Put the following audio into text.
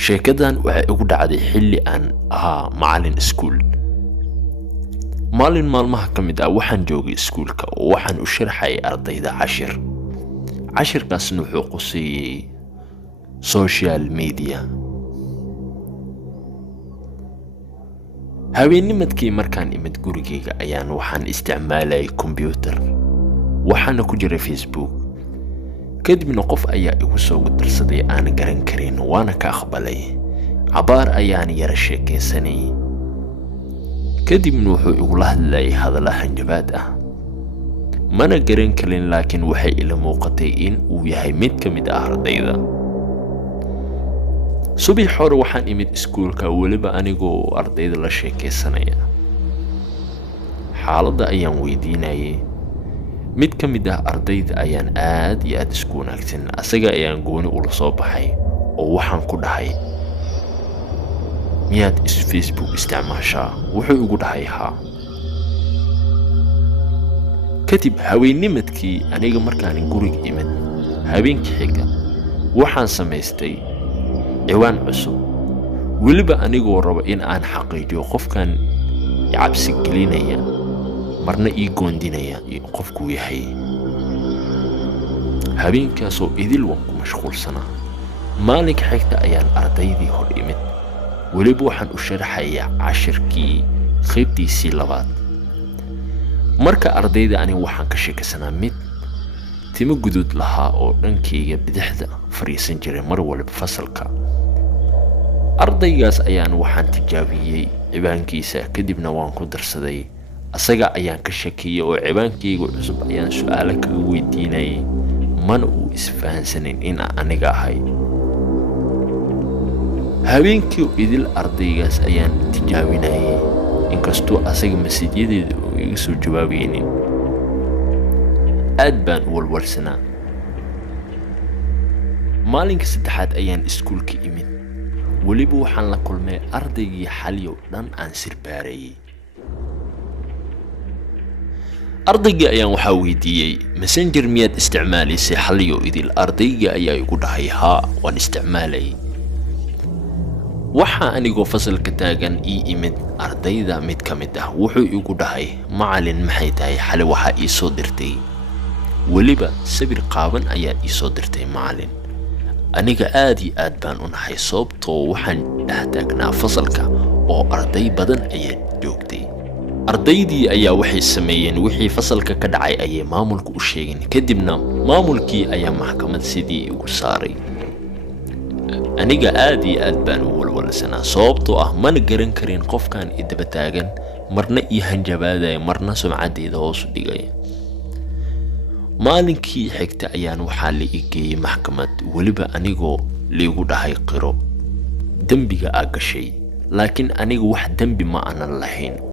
sheekadan waxay ugu dhacday xilli aan ahaa macallin iskuul. maalin maalmaha ka mid ah waxaan joogay iskuulka oo waxaan u sharxay ardayda cashirkaasna wuxuu quseeyay social media. habeennimadkii markaan imid gurigeyga ayaan waxaan isticmaalay computer waxaana ku jiray Facebook. kadibna qof ayaa igu soo dirsaday aan garan karin waana ka aqbalay. cabaar ayaan yara sheekaysanay. kadibna wuxuu igu la hadlayay hadallo hanjabaad ah. mana garan karin laakiin waxay ila muuqatay in uu yahay mid ka mid ah ardayda. subax hore waxaan imid iskuulka weliba anigoo ardayda la sheekaysanaya. xaaladda ayaan weydiinayay. mid ka mid ah ardayda ayaan aad iyo aad isku wanaagsan. asaga ayaan gooni ula soo baxay oo waxaan ku dhahay, miyaad Facebook isticmaashaa? wuxuu igu dhahay haa. kadib habeennimadkii aniga markaan guriga imid habeenkii xiga waxaan samaystay ciwaan cusub weliba anigoo rabo in aan xaqiijiyo qofkan cabsi gelinaya marna ii goondinaya qofku yahay. habeenkaasoo idil waan ku mashquulsanaa. maalinka xigta ayaan ardaydii hor imid weliba waxaan u sharaxayaa cashirkii qaybtiisii labaad. marka ardayda aniga waxaan ka sheekaysanaa mid timo guduud lahaa oo dhankayga bidixda fariisan jiray mar walba fasalka. ardaygaas ayaan waxaan tijaabiyey cibaankiisa kadibna waan ku darsaday. asaga ayaan ka shakiyay oo cibaankayga cusub ayaan su'aalo kaga weydiinayay mana uu isfahansanin in aniga ahay. habeenkii idil ardaygaas ayaan tijaabinayay inkastoo asaga masajyadeeda uu iga soo jawaabaynin. aad baan u walwalsanaa. maalinka saddexaad ayaan iskuulka imid weliba waxaan la kulmay ardaygii xaliyo dhan aan sirbaarayay. ardaygii ayaan waxaa weydiiyey, messenger miyaad isticmaalaysay xaliyo idil? ardaygii ayaa igu dhahay haa waan isticmaalayay. waxaa anigoo fasalka taagan ii imid ardayda mid ka mid ah. wuxuu igu dhahay, macallin maxay tahay xali waxaa ii soo dirtay? weliba sawir qaaban ayaa ii soo dirtay macallin. aniga aad iyo aad baan u nahay sababtoo waxaan dhex taagnaa fasalka oo arday badan ayaa joogtay. ardaydii ayaa waxay sameeyeen wixii fasalka ka dhacay ayay maamulka u sheegeen. kadibna maamulkii ayaa maxkamad sidii igu saaray. aniga aad iyo aad baan u walwalsanaa sababtoo ah mana garan karin qofkan idaba taagan marna ii hanjabaadaya marna sumcadeeda hoos u dhigaya. maalinkii xigta ayaan waxaa la ii geeyey maxkamad weliba anigoo liigu dhahay qiro dembiga aa gashay laakiin aniga wax dembi ma aanan lahayn.